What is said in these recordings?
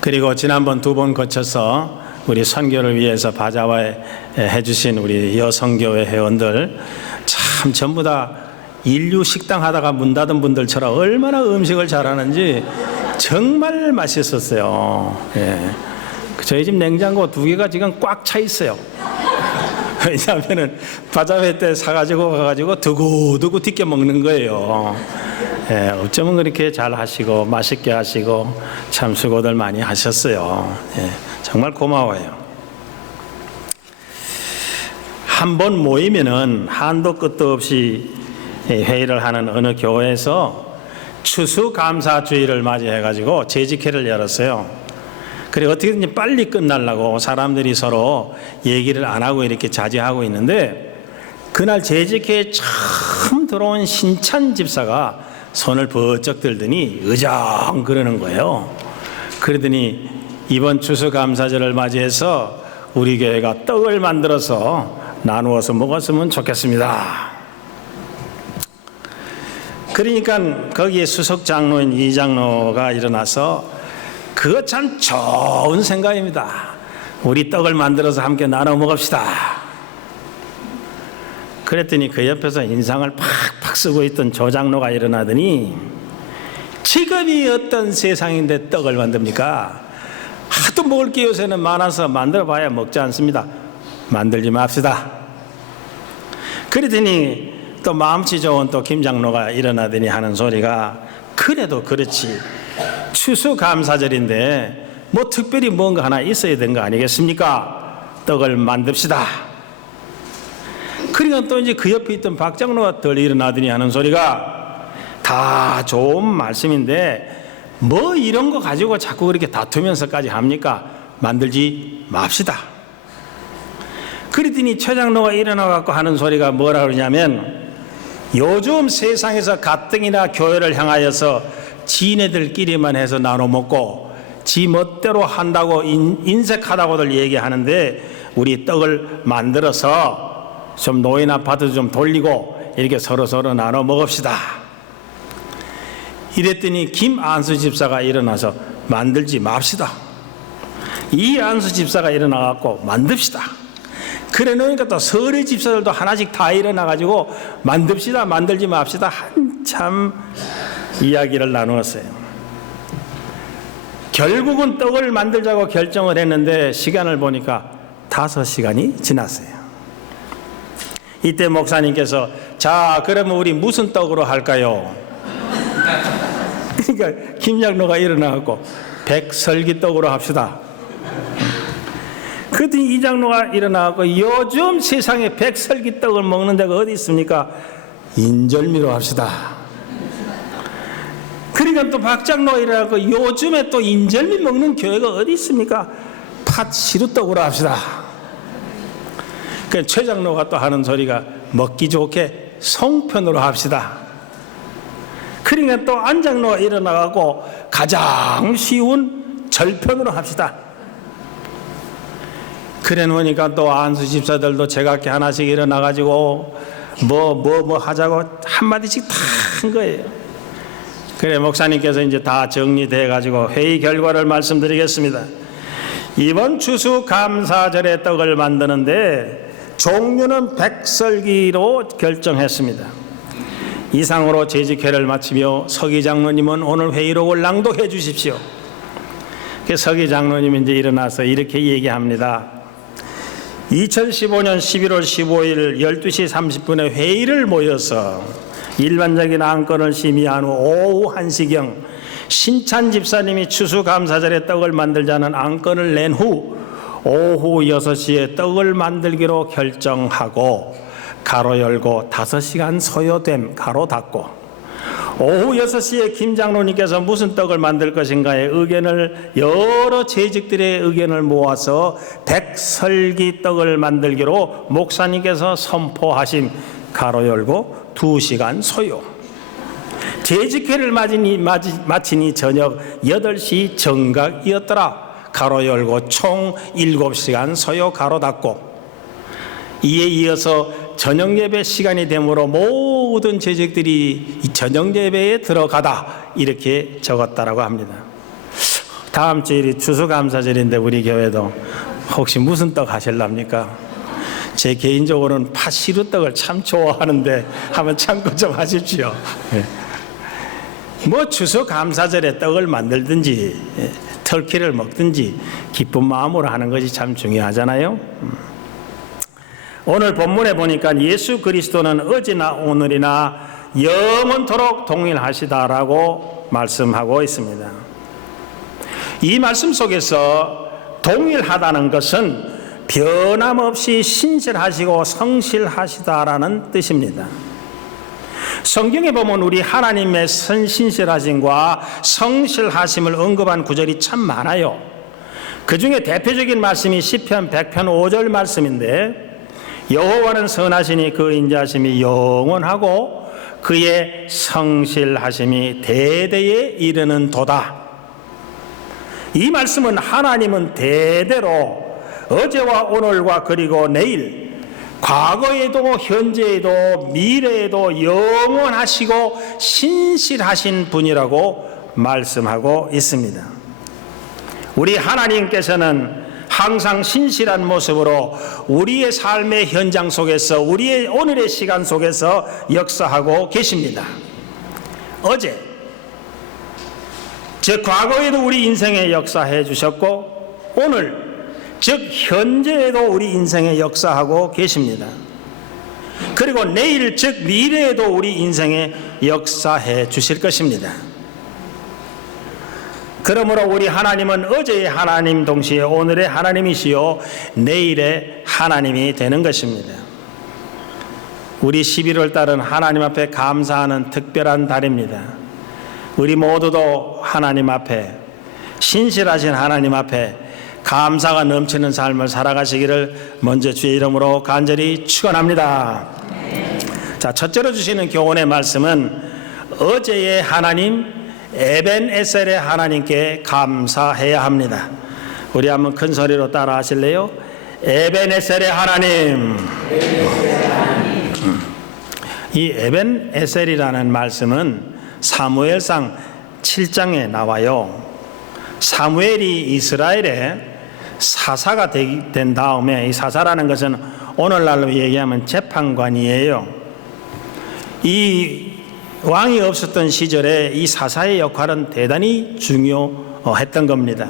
그리고 지난번 2번 거쳐서 우리 선교를 위해서 바자회 해주신 우리 여성교회 회원들 참 전부 다 인류 식당 하다가 문 닫은 분들처럼 얼마나 음식을 잘하는지 정말 맛있었어요. 예. 저희 집 냉장고 2개가 지금 꽉 차 있어요. 왜냐하면은 바자회 때 사가지고 가가지고 두고두고 튀겨 먹는 거예요. 예, 어쩌면 그렇게 잘 하시고 맛있게 하시고 참 수고들 많이 하셨어요. 예, 정말 고마워요. 한 번 모이면은 한도 끝도 없이 회의를 하는 어느 교회에서 추수감사주의를 맞이해가지고 재직회를 열었어요. 그래 어떻게든지 빨리 끝나려고 사람들이 서로 얘기를 안 하고 이렇게 자제하고 있는데 그날 재직회에 처음 들어온 신찬 집사가 손을 번쩍 들더니 의정 그러는 거예요. 그러더니 이번 추수감사절을 맞이해서 우리 교회가 떡을 만들어서 나누어서 먹었으면 좋겠습니다. 그러니까 거기에 수석 장로인 이 장로가 일어나서 그거 참 좋은 생각입니다. 우리 떡을 만들어서 함께 나눠 먹읍시다. 그랬더니 그 옆에서 인상을 팍팍 쓰고 있던 조 장로가 일어나더니 지금이 어떤 세상인데 떡을 만듭니까? 하도 먹을 게 요새는 많아서 만들어 봐야 먹지 않습니다. 만들지 맙시다. 그러더니 또 마음씨 좋은 또 김 장로가 일어나더니 하는 소리가 그래도 그렇지 추수감사절인데 뭐 특별히 뭔가 하나 있어야 되는 거 아니겠습니까? 떡을 만듭시다. 그러니까 또 이제 그 옆에 있던 박 장로가 덜 일어나더니 하는 소리가 다 좋은 말씀인데 뭐 이런 거 가지고 자꾸 그렇게 다투면서까지 합니까? 만들지 맙시다. 그러더니 최 장로가 일어나갖고 하는 소리가 뭐라 그러냐면 요즘 세상에서 가뜩이나 교회를 향하여서 지네들끼리만 해서 나눠 먹고 지 멋대로 한다고 인색하다고들 얘기하는데 우리 떡을 만들어서 좀 노인 아파트 좀 돌리고 이렇게 서로서로 나눠 먹읍시다. 이랬더니 김안수 집사가 일어나서 만들지 맙시다. 이 안수 집사가 일어나갖고 만듭시다. 그래 놓으니까 또 서리 집사들도 하나씩 다 일어나가지고 만듭시다 만들지 맙시다 한참 이야기를 나누었어요. 결국은 떡을 만들자고 결정을 했는데 시간을 보니까 5시간이 지났어요. 이때 목사님께서 자 그러면 우리 무슨 떡으로 할까요? 그러니까 김장로가 일어나고 백설기떡으로 합시다. 그랬더니 이 장로가 일어나고 요즘 세상에 백설기떡을 먹는 데가 어디 있습니까? 인절미로 합시다. 그러니까 또 박 장로가 일어나고 요즘에 또 인절미 먹는 교회가 어디 있습니까? 팥시루떡으로 합시다. 최 장로가 또 하는 소리가 먹기 좋게 송편으로 합시다. 그러니까 또 안 장로가 일어나고 가장 쉬운 절편으로 합시다. 그래 놓으니까 또 안수 집사들도 제각기 하나씩 일어나가지고 뭐 하자고 한마디씩 다 한 거예요. 그래 목사님께서 이제 다 정리돼가지고 회의 결과를 말씀드리겠습니다. 이번 추수감사절에 떡을 만드는데 종류는 백설기로 결정했습니다. 이상으로 재직회를 마치며 서기 장로님은 오늘 회의록을 낭독해 주십시오. 서기 장로님이 이제 일어나서 이렇게 얘기합니다. 2015년 11월 15일 12시 30분에 회의를 모여서 일반적인 안건을 심의한 후 오후 1시경 신찬 집사님이 추수감사절에 떡을 만들자는 안건을 낸 후 오후 6시에 떡을 만들기로 결정하고 가로 열고 5시간 소요됨 가로 닫고 오후 6시에 김 장로님께서 무슨 떡을 만들 것인가에 의견을 여러 재직들의 의견을 모아서 백설기 떡을 만들기로 목사님께서 선포하신 가로 열고 2시간 소요. 재직회를 마치니 저녁 8시 정각이었더라. 가로 열고 총 7시간 서요 가로 닫고, 이에 이어서 저녁 예배 시간이 되므로 모든 재직들이 이 저녁 예배에 들어가다, 이렇게 적었다라고 합니다. 다음 주일이 추수감사절인데 우리 교회도 혹시 무슨 떡 하실랍니까? 제 개인적으로는 팥시루떡을 참 좋아하는데 한번 참고 좀 하십시오. 뭐 추수감사절에 떡을 만들든지 터키를 먹든지 기쁜 마음으로 하는 것이 참 중요하잖아요. 오늘 본문에 보니까 예수 그리스도는 어제나 오늘이나 영원토록 동일하시다라고 말씀하고 있습니다. 이 말씀 속에서 동일하다는 것은 변함없이 신실하시고 성실하시다라는 뜻입니다. 성경에 보면 우리 하나님의 신실하심과 성실하심을 언급한 구절이 참 많아요. 그 중에 대표적인 말씀이 시편 100편 5절 말씀인데, 여호와는 선하시니 그 인자하심이 영원하고 그의 성실하심이 대대에 이르는 도다. 이 말씀은 하나님은 대대로 어제와 오늘과 그리고 내일, 과거에도 현재에도 미래에도 영원하시고 신실하신 분이라고 말씀하고 있습니다. 우리 하나님께서는 항상 신실한 모습으로 우리의 삶의 현장 속에서, 우리의 오늘의 시간 속에서 역사하고 계십니다. 어제, 즉 과거에도 우리 인생에 역사해 주셨고, 오늘, 즉 현재에도 우리 인생에 역사하고 계십니다. 그리고 내일, 즉 미래에도 우리 인생에 역사해 주실 것입니다. 그러므로 우리 하나님은 어제의 하나님 동시에 오늘의 하나님이시요 내일의 하나님이 되는 것입니다. 우리 11월 달은 하나님 앞에 감사하는 특별한 달입니다. 우리 모두도 하나님 앞에, 신실하신 하나님 앞에 감사가 넘치는 삶을 살아가시기를 먼저 주의 이름으로 간절히 축원합니다. 자, 첫째로 주시는 교훈의 말씀은 어제의 하나님, 에벤에셀의 하나님께 감사해야 합니다. 우리 한번 큰 소리로 따라 하실래요? 에벤에셀의 하나님. 이 에벤에셀이라는 말씀은 사무엘상 7장에 나와요. 사무엘이 이스라엘의 사사가 된 다음에, 이 사사라는 것은 오늘날로 얘기하면 재판관이에요. 이 왕이 없었던 시절에 이 사사의 역할은 대단히 중요했던 겁니다.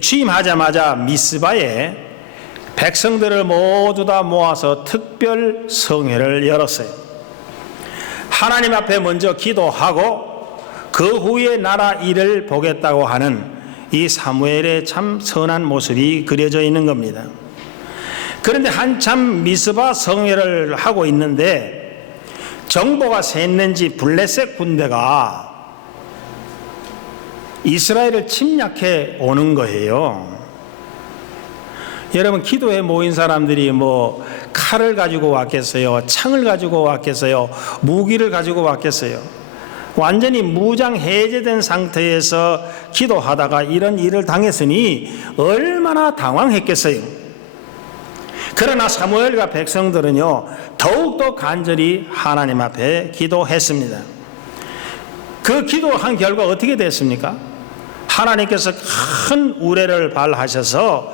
취임하자마자 미스바에 백성들을 모두 다 모아서 특별 성회를 열었어요. 하나님 앞에 먼저 기도하고 그 후에 나라 일을 보겠다고 하는 이 사무엘의 참 선한 모습이 그려져 있는 겁니다. 그런데 한참 미스바 성회를 하고 있는데 정보가 샜는지 블레셋 군대가 이스라엘을 침략해 오는 거예요. 여러분, 기도에 모인 사람들이 뭐 칼을 가지고 왔겠어요? 창을 가지고 왔겠어요? 무기를 가지고 왔겠어요? 완전히 무장 해제된 상태에서 기도하다가 이런 일을 당했으니 얼마나 당황했겠어요. 그러나 사무엘과 백성들은요, 더욱더 간절히 하나님 앞에 기도했습니다. 그 기도한 결과 어떻게 됐습니까? 하나님께서 큰 우레를 발하셔서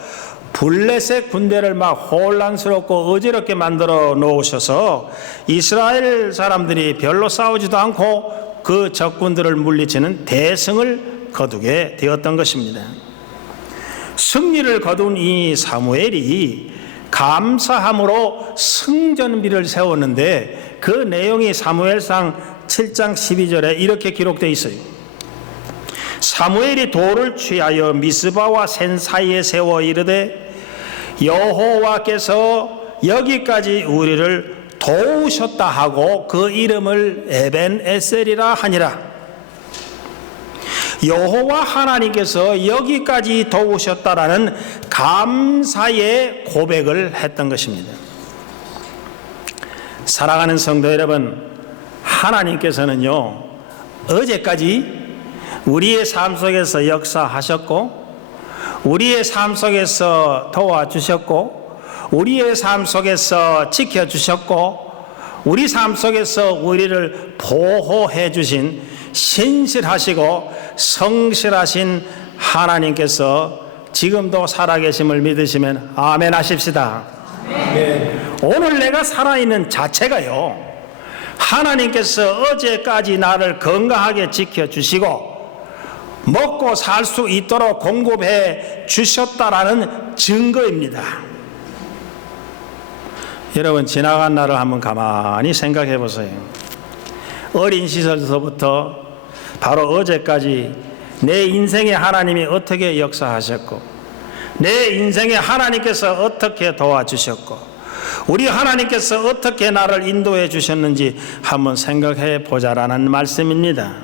블레셋 군대를 막 혼란스럽고 어지럽게 만들어 놓으셔서 이스라엘 사람들이 별로 싸우지도 않고 그 적군들을 물리치는 대승을 거두게 되었던 것입니다. 승리를 거둔 이 사무엘이 감사함으로 승전비를 세웠는데, 그 내용이 사무엘상 7장 12절에 이렇게 기록되어 있어요. 사무엘이 돌을 취하여 미스바와 센 사이에 세워 이르되, 여호와께서 여기까지 우리를 도우셨다 하고 그 이름을 에벤에셀이라 하니라. 여호와 하나님께서 여기까지 도우셨다라는 감사의 고백을 했던 것입니다. 사랑하는 성도 여러분, 하나님께서는요, 어제까지 우리의 삶 속에서 역사하셨고 우리의 삶 속에서 도와주셨고, 우리의 삶 속에서 지켜주셨고, 우리 삶 속에서 우리를 보호해 주신 신실하시고 성실하신 하나님께서 지금도 살아계심을 믿으시면 아멘 하십시다. 아멘. 오늘 내가 살아있는 자체가요, 하나님께서 어제까지 나를 건강하게 지켜주시고 먹고 살 수 있도록 공급해 주셨다라는 증거입니다. 여러분, 지나간 날을 한번 가만히 생각해 보세요. 어린 시절서부터 바로 어제까지 내 인생에 하나님이 어떻게 역사하셨고, 내 인생에 하나님께서 어떻게 도와주셨고, 우리 하나님께서 어떻게 나를 인도해 주셨는지 한번 생각해 보자라는 말씀입니다.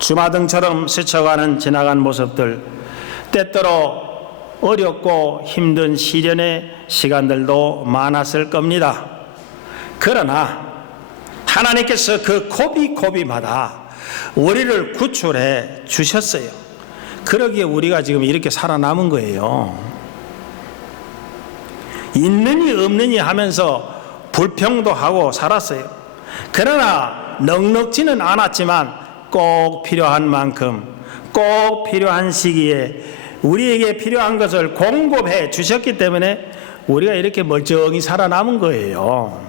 주마등처럼 스쳐가는 지나간 모습들, 때때로 어렵고 힘든 시련의 시간들도 많았을 겁니다. 그러나 하나님께서 그 고비고비마다 우리를 구출해 주셨어요. 그러기에 우리가 지금 이렇게 살아남은 거예요. 있느니 없느니 하면서 불평도 하고 살았어요. 그러나 넉넉지는 않았지만 꼭 필요한 만큼, 꼭 필요한 시기에 우리에게 필요한 것을 공급해 주셨기 때문에 우리가 이렇게 멀쩡히 살아남은 거예요.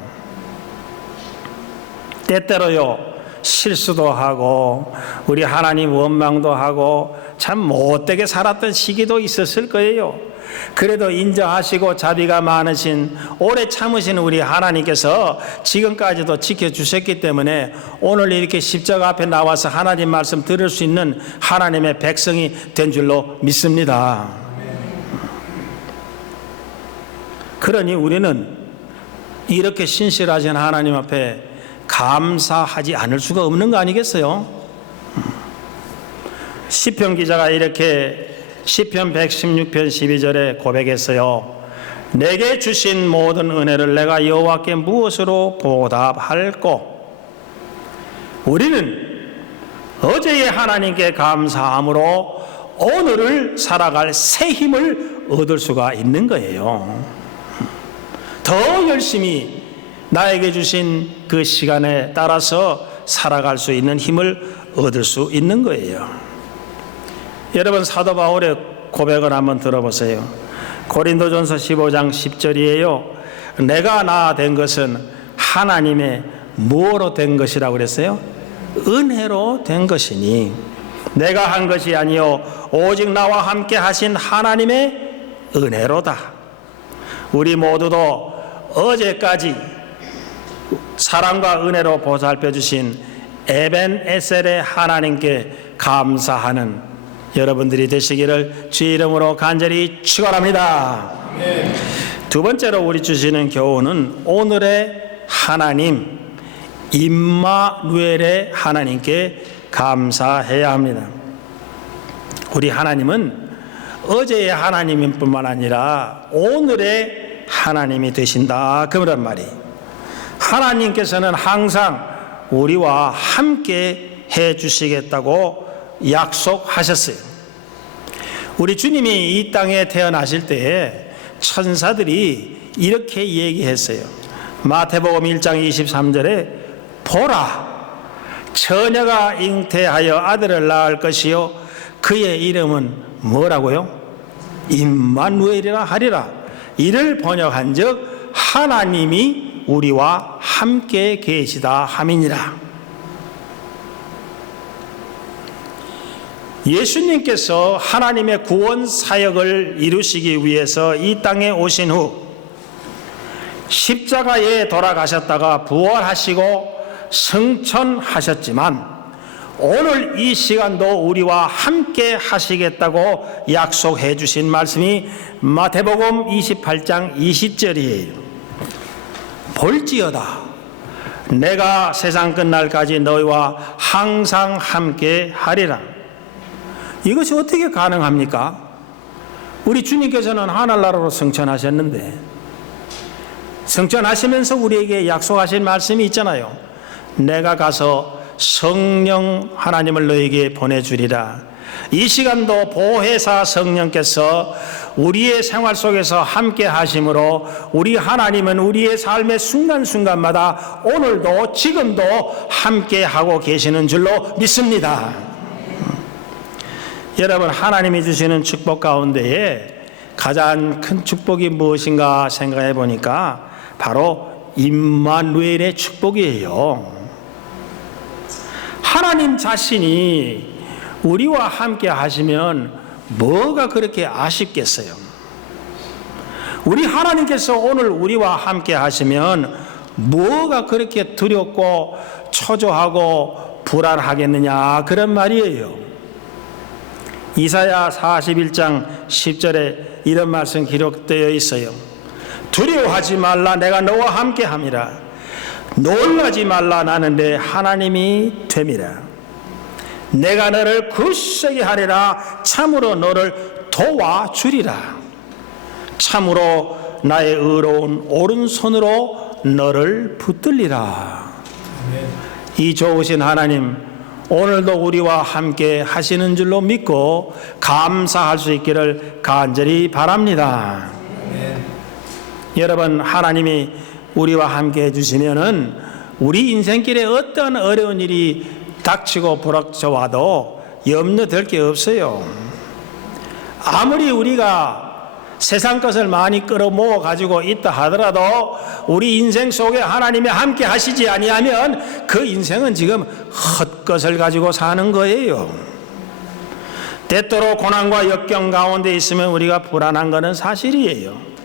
때때로요, 실수도 하고 우리 하나님 원망도 하고 참 못되게 살았던 시기도 있었을 거예요. 그래도 인정하시고 자비가 많으신, 오래 참으신 우리 하나님께서 지금까지도 지켜주셨기 때문에 오늘 이렇게 십자가 앞에 나와서 하나님 말씀 들을 수 있는 하나님의 백성이 된 줄로 믿습니다. 그러니 우리는 이렇게 신실하신 하나님 앞에 감사하지 않을 수가 없는 거 아니겠어요? 시편 기자가 이렇게 시편 116편 12절에 고백했어요. 내게 주신 모든 은혜를 내가 여호와께 무엇으로 보답할꼬? 우리는 어제의 하나님께 감사함으로 오늘을 살아갈 새 힘을 얻을 수가 있는 거예요. 더 열심히 나에게 주신 그 시간에 따라서 살아갈 수 있는 힘을 얻을 수 있는 거예요. 여러분, 사도 바울의 고백을 한번 들어보세요. 고린도전서 15장 10절이에요. 내가 나 된 것은 하나님의 무엇으로 된 것이라고 그랬어요? 은혜로 된 것이니 내가 한 것이 아니요 오직 나와 함께 하신 하나님의 은혜로다. 우리 모두도 어제까지 사랑과 은혜로 보살펴 주신 에벤에셀의 하나님께 감사하는 여러분들이 되시기를 주의 이름으로 간절히 축원합니다. 두 번째로 우리 주시는 교훈은 오늘의 하나님 임마누엘의 하나님께 감사해야 합니다. 우리 하나님은 어제의 하나님인 뿐만 아니라 오늘의 하나님이 되신다, 그런 말이. 하나님께서는 항상 우리와 함께 해 주시겠다고 약속하셨어요. 우리 주님이 이 땅에 태어나실 때에 천사들이 이렇게 얘기했어요. 마태복음 1장 23절에 보라, 처녀가 잉태하여 아들을 낳을 것이요 그의 이름은 뭐라고요? 임마누엘이라 하리라. 이를 번역한즉 하나님이 우리와 함께 계시다 함이니라. 예수님께서 하나님의 구원 사역을 이루시기 위해서 이 땅에 오신 후 십자가에 돌아가셨다가 부활하시고 승천하셨지만 오늘 이 시간도 우리와 함께 하시겠다고 약속해 주신 말씀이 마태복음 28장 20절이에요. 볼지어다 내가 세상 끝날까지 너희와 항상 함께 하리라. 이것이 어떻게 가능합니까? 우리 주님께서는 하늘나라로 승천하셨는데 승천하시면서 우리에게 약속하신 말씀이 있잖아요. 내가 가서 성령 하나님을 너에게 보내주리라. 이 시간도 보혜사 성령께서 우리의 생활 속에서 함께 하심으로 우리 하나님은 우리의 삶의 순간순간마다 오늘도 지금도 함께 하고 계시는 줄로 믿습니다. 여러분, 하나님이 주시는 축복 가운데에 가장 큰 축복이 무엇인가 생각해 보니까 바로 임마누엘의 축복이에요. 하나님 자신이 우리와 함께 하시면 뭐가 그렇게 아쉽겠어요? 우리 하나님께서 오늘 우리와 함께 하시면 뭐가 그렇게 두렵고 초조하고 불안하겠느냐, 그런 말이에요. 이사야 41장 10절에 이런 말씀 기록되어 있어요. 두려워하지 말라, 내가 너와 함께 함이라. 놀라지 말라, 나는 내 하나님이 됨이라. 내가 너를 굳세게 하리라. 참으로 너를 도와주리라. 참으로 나의 의로운 오른손으로 너를 붙들리라. 이 좋으신 하나님, 오늘도 우리와 함께 하시는 줄로 믿고 감사할 수 있기를 간절히 바랍니다. 여러분, 하나님이 우리와 함께 해주시면은 우리 인생길에 어떤 어려운 일이 닥치고 부닥쳐와도 염려될 게 없어요. 아무리 우리가 세상 것을 많이 끌어모아 가지고 있다 하더라도 우리 인생 속에 하나님이 함께 하시지 아니하면 그 인생은 지금 헛것을 가지고 사는 거예요. 때때로 고난과 역경 가운데 있으면 우리가 불안한 것은 사실이에요.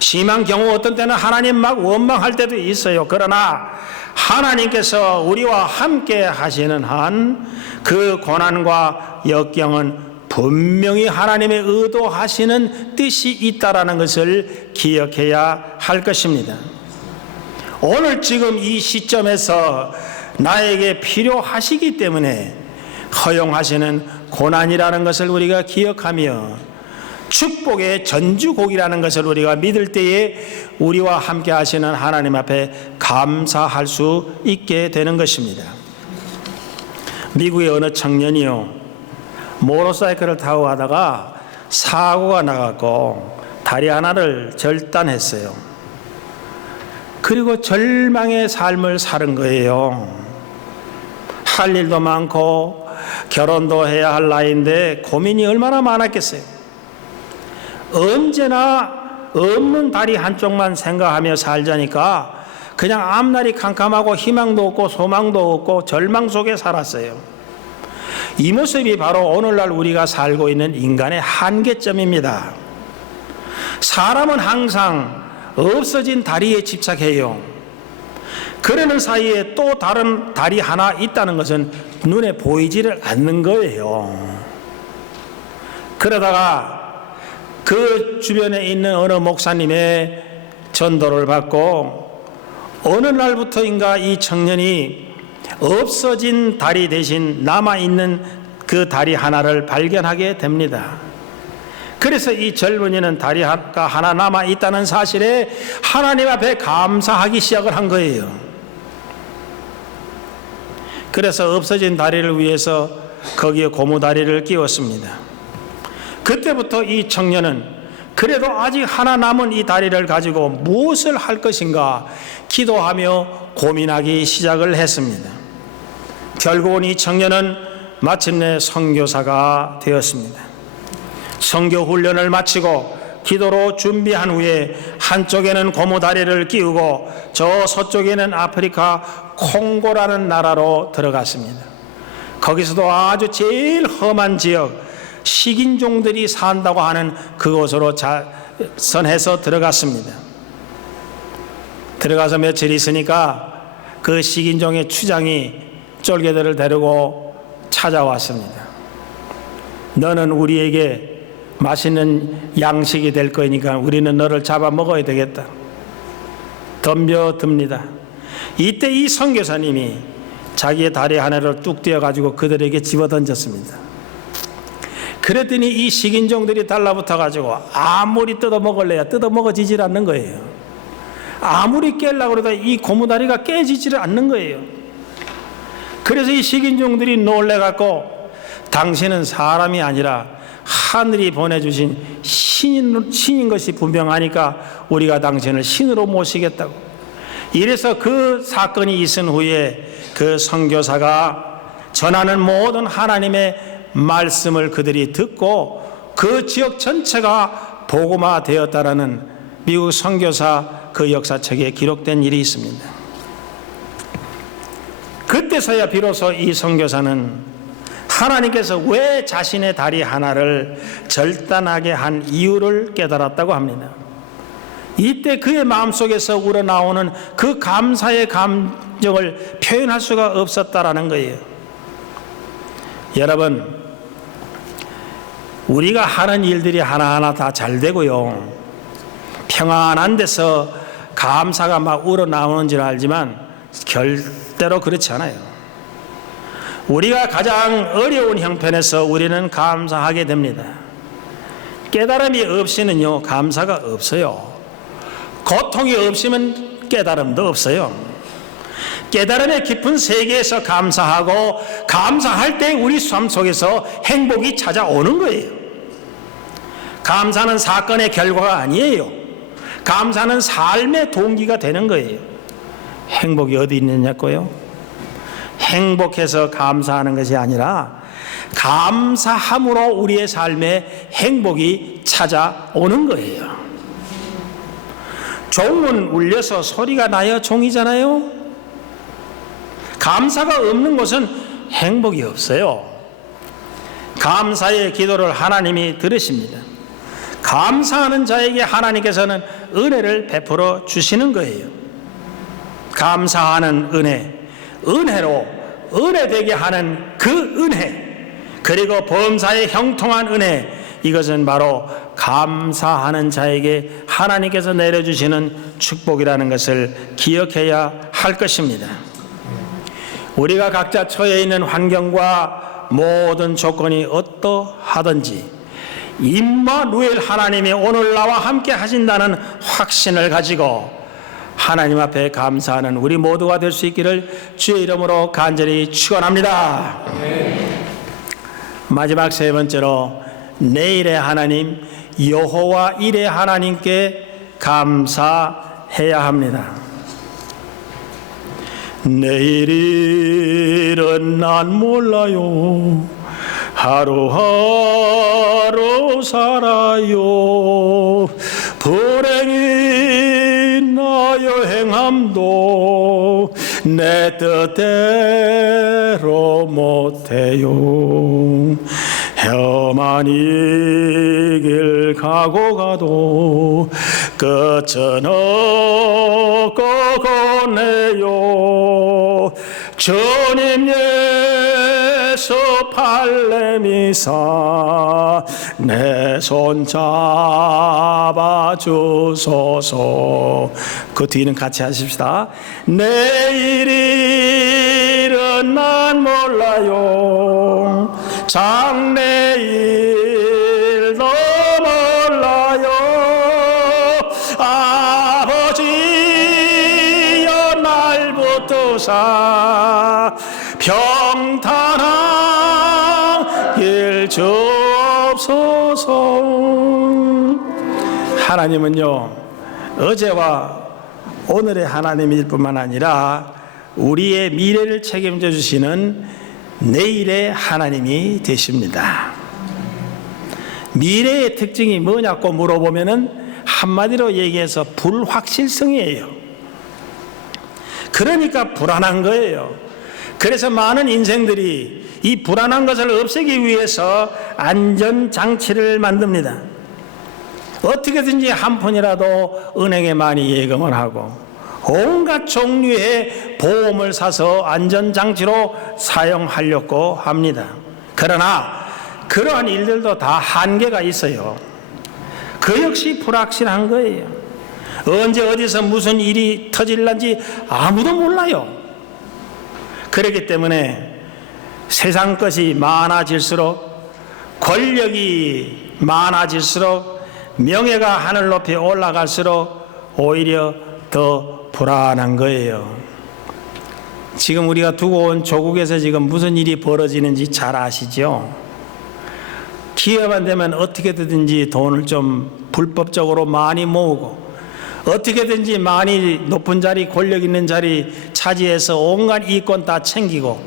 심한 경우 어떤 때는 하나님 막 원망할 때도 있어요. 그러나 하나님께서 우리와 함께 하시는 한 그 고난과 역경은 분명히 하나님의 의도하시는 뜻이 있다라는 것을 기억해야 할 것입니다. 오늘 지금 이 시점에서 나에게 필요하시기 때문에 허용하시는 고난이라는 것을 우리가 기억하며 축복의 전주곡이라는 것을 우리가 믿을 때에 우리와 함께 하시는 하나님 앞에 감사할 수 있게 되는 것입니다. 미국의 어느 청년이요, 모터사이클을 타고 가다가 사고가 나갖고 다리 하나를 절단했어요. 그리고 절망의 삶을 사는 거예요. 할 일도 많고 결혼도 해야 할 나이인데 고민이 얼마나 많았겠어요. 언제나 없는 다리 한쪽만 생각하며 살자니까 그냥 앞날이 캄캄하고 희망도 없고 소망도 없고 절망 속에 살았어요. 이 모습이 바로 오늘날 우리가 살고 있는 인간의 한계점입니다. 사람은 항상 없어진 다리에 집착해요. 그러는 사이에 또 다른 다리 하나 있다는 것은 눈에 보이지를 않는 거예요. 그러다가 그 주변에 있는 어느 목사님의 전도를 받고 어느 날부터인가 이 청년이 없어진 다리 대신 남아있는 그 다리 하나를 발견하게 됩니다. 그래서 이 젊은이는 다리가 하나 남아있다는 사실에 하나님 앞에 감사하기 시작을 한 거예요. 그래서 없어진 다리를 위해서 거기에 고무다리를 끼웠습니다. 그때부터 이 청년은 그래도 아직 하나 남은 이 다리를 가지고 무엇을 할 것인가 기도하며 고민하기 시작을 했습니다. 결국은 이 청년은 마침내 선교사가 되었습니다. 선교 훈련을 마치고 기도로 준비한 후에 한쪽에는 고무다리를 끼우고 저 서쪽에는 아프리카 콩고라는 나라로 들어갔습니다. 거기서도 아주 제일 험한 지역, 식인종들이 산다고 하는 그곳으로 선해서 들어갔습니다. 들어가서 며칠 있으니까 그 식인종의 추장이 쫄개들을 데리고 찾아왔습니다. 너는 우리에게 맛있는 양식이 될 거니까 우리는 너를 잡아먹어야 되겠다. 덤벼듭니다. 이때 이 선교사님이 자기의 다리 하나를 뚝 떼어가지고 그들에게 집어던졌습니다. 그랬더니 이 식인종들이 달라붙어가지고 아무리 뜯어먹을래야 뜯어먹어지질 않는 거예요. 아무리 깨려고 해도 이 고무다리가 깨지지를 않는 거예요. 그래서 이 식인종들이 놀래갖고 당신은 사람이 아니라 하늘이 보내주신 신인 것이 분명하니까 우리가 당신을 신으로 모시겠다고. 이래서 그 사건이 있은 후에 그 선교사가 전하는 모든 하나님의 말씀을 그들이 듣고 그 지역 전체가 복음화 되었다라는 미국 선교사 그 역사책에 기록된 일이 있습니다. 그때서야 비로소 이 선교사는 하나님께서 왜 자신의 다리 하나를 절단하게 한 이유를 깨달았다고 합니다. 이때 그의 마음속에서 우러나오는 그 감사의 감정을 표현할 수가 없었다라는 거예요. 여러분, 우리가 하는 일들이 하나하나 다 잘 되고요, 평안한 데서 감사가 막 우러나오는 줄 알지만 절대로 그렇지 않아요. 우리가 가장 어려운 형편에서 우리는 감사하게 됩니다. 깨달음이 없이는요, 감사가 없어요. 고통이 없으면 깨달음도 없어요. 깨달음의 깊은 세계에서 감사하고 감사할 때 우리 삶 속에서 행복이 찾아오는 거예요. 감사는 사건의 결과가 아니에요. 감사는 삶의 동기가 되는 거예요. 행복이 어디 있느냐고요? 행복해서 감사하는 것이 아니라 감사함으로 우리의 삶에 행복이 찾아오는 거예요. 종은 울려서 소리가 나야 종이잖아요. 감사가 없는 곳은 행복이 없어요. 감사의 기도를 하나님이 들으십니다. 감사하는 자에게 하나님께서는 은혜를 베풀어 주시는 거예요. 감사하는 은혜, 은혜로 은혜되게 하는 그 은혜, 그리고 범사에 형통한 은혜, 이것은 바로 감사하는 자에게 하나님께서 내려주시는 축복이라는 것을 기억해야 할 것입니다. 우리가 각자 처해 있는 환경과 모든 조건이 어떠하든지 임마누엘 하나님이 오늘 나와 함께 하신다는 확신을 가지고 하나님 앞에 감사하는 우리 모두가 될 수 있기를 주의 이름으로 간절히 축원합니다. 마지막 세 번째로, 내일의 하나님 여호와 일의 하나님께 감사해야 합니다. 내일은 난 몰라요. 하루하루 살아요. 불행이 나여 행함도 내 뜻대로 못해요. 험한 이 길 가고 가도 끝은 없고 고네요. 주님 예수 팔레미사 내 손 잡아주소서. 그 뒤는 같이 하십시다. 내일은 난 몰라요. 장래일도 몰라요. 아버지여 날 붙드사 평탄하길 주옵소서. 하나님은요, 어제와 오늘의 하나님일 뿐만 아니라 우리의 미래를 책임져 주시는 내일의 하나님이 되십니다. 미래의 특징이 뭐냐고 물어보면은 한마디로 얘기해서 불확실성이에요. 그러니까 불안한 거예요. 그래서 많은 인생들이 이 불안한 것을 없애기 위해서 안전장치를 만듭니다. 어떻게든지 한 푼이라도 은행에 많이 예금을 하고 온갖 종류의 보험을 사서 안전장치로 사용하려고 합니다. 그러나 그러한 일들도 다 한계가 있어요. 그 역시 불확실한 거예요. 언제 어디서 무슨 일이 터질런지 아무도 몰라요. 그렇기 때문에 세상 것이 많아질수록, 권력이 많아질수록, 명예가 하늘 높이 올라갈수록 오히려 더 불안한 거예요. 지금 우리가 두고 온 조국에서 지금 무슨 일이 벌어지는지 잘 아시죠? 기회만 되면 어떻게든지 돈을 좀 불법적으로 많이 모으고 어떻게든지 많이 높은 자리, 권력 있는 자리 차지해서 온갖 이권 다 챙기고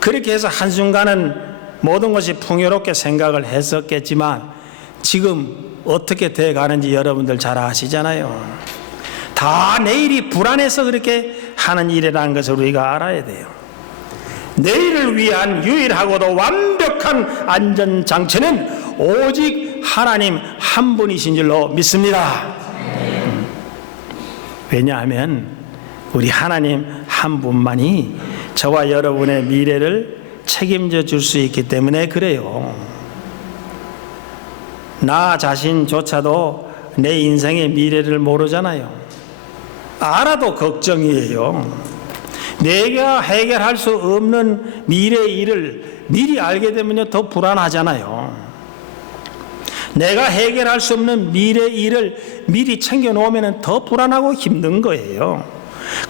그렇게 해서 한순간은 모든 것이 풍요롭게 생각을 했었겠지만 지금 어떻게 돼 가는지 여러분들 잘 아시잖아요. 다 내일이 불안해서 그렇게 하는 일이라는 것을 우리가 알아야 돼요. 내일을 위한 유일하고도 완벽한 안전장치는 오직 하나님 한 분이신 줄로 믿습니다. 왜냐하면 우리 하나님 한 분만이 저와 여러분의 미래를 책임져 줄 수 있기 때문에 그래요. 나 자신조차도 내 인생의 미래를 모르잖아요. 알아도 걱정이에요. 내가 해결할 수 없는 미래의 일을 미리 알게 되면 더 불안하잖아요. 내가 해결할 수 없는 미래의 일을 미리 챙겨놓으면 더 불안하고 힘든 거예요.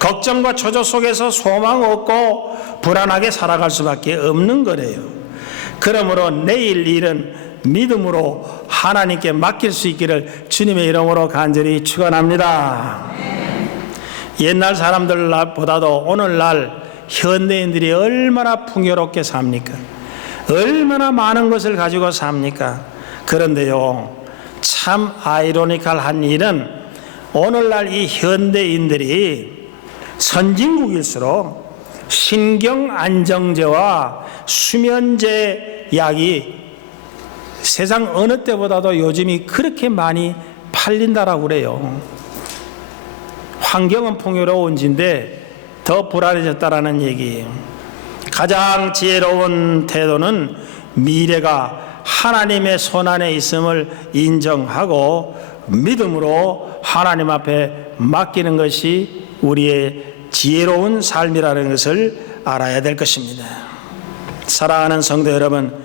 걱정과 초조 속에서 소망 없고 불안하게 살아갈 수밖에 없는 거래요. 그러므로 내일 일은 믿음으로 하나님께 맡길 수 있기를 주님의 이름으로 간절히 축원합니다. 옛날 사람들보다도 오늘날 현대인들이 얼마나 풍요롭게 삽니까? 얼마나 많은 것을 가지고 삽니까? 그런데요, 참 아이러니컬한 일은 오늘날 이 현대인들이 선진국일수록 신경안정제와 수면제 약이 세상 어느 때보다도 요즘이 그렇게 많이 팔린다라고 그래요. 환경은 풍요로운지인데 더 불안해졌다라는 얘기예요. 가장 지혜로운 태도는 미래가 하나님의 손안에 있음을 인정하고 믿음으로 하나님 앞에 맡기는 것이 우리의 지혜로운 삶이라는 것을 알아야 될 것입니다. 사랑하는 성도 여러분,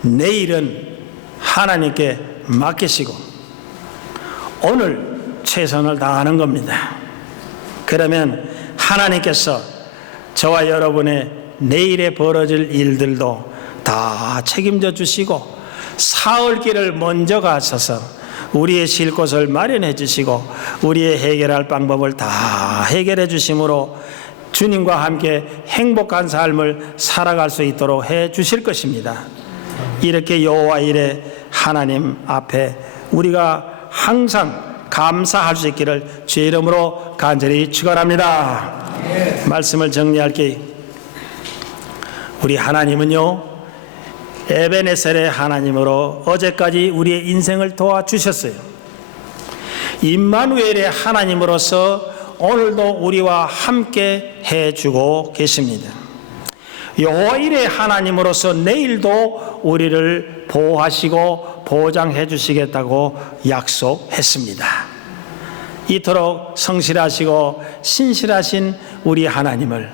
내일은 하나님께 맡기시고 오늘 최선을 다하는 겁니다. 그러면 하나님께서 저와 여러분의 내일에 벌어질 일들도 다 책임져 주시고 사흘 길을 먼저 가셔서 우리의 쉴 곳을 마련해 주시고 우리의 해결할 방법을 다 해결해 주심으로 주님과 함께 행복한 삶을 살아갈 수 있도록 해 주실 것입니다. 이렇게 여호와 일에 하나님 앞에 우리가 항상 감사할 수 있기를 주의 이름으로 간절히 축원합니다. 말씀을 정리할게요. 우리 하나님은요, 에베네셀의 하나님으로 어제까지 우리의 인생을 도와주셨어요. 임마누엘의 하나님으로서 오늘도 우리와 함께 해주고 계십니다. 여호와 일의 하나님으로서 내일도 우리를 보호하시고 보장해 주시겠다고 약속했습니다. 이토록 성실하시고 신실하신 우리 하나님을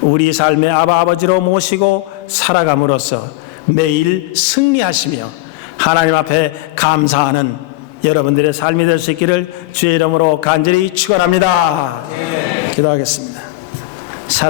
우리 삶의 아버지로 모시고 살아감으로써 매일 승리하시며 하나님 앞에 감사하는 여러분들의 삶이 될 수 있기를 주의 이름으로 간절히 축원합니다. 기도하겠습니다.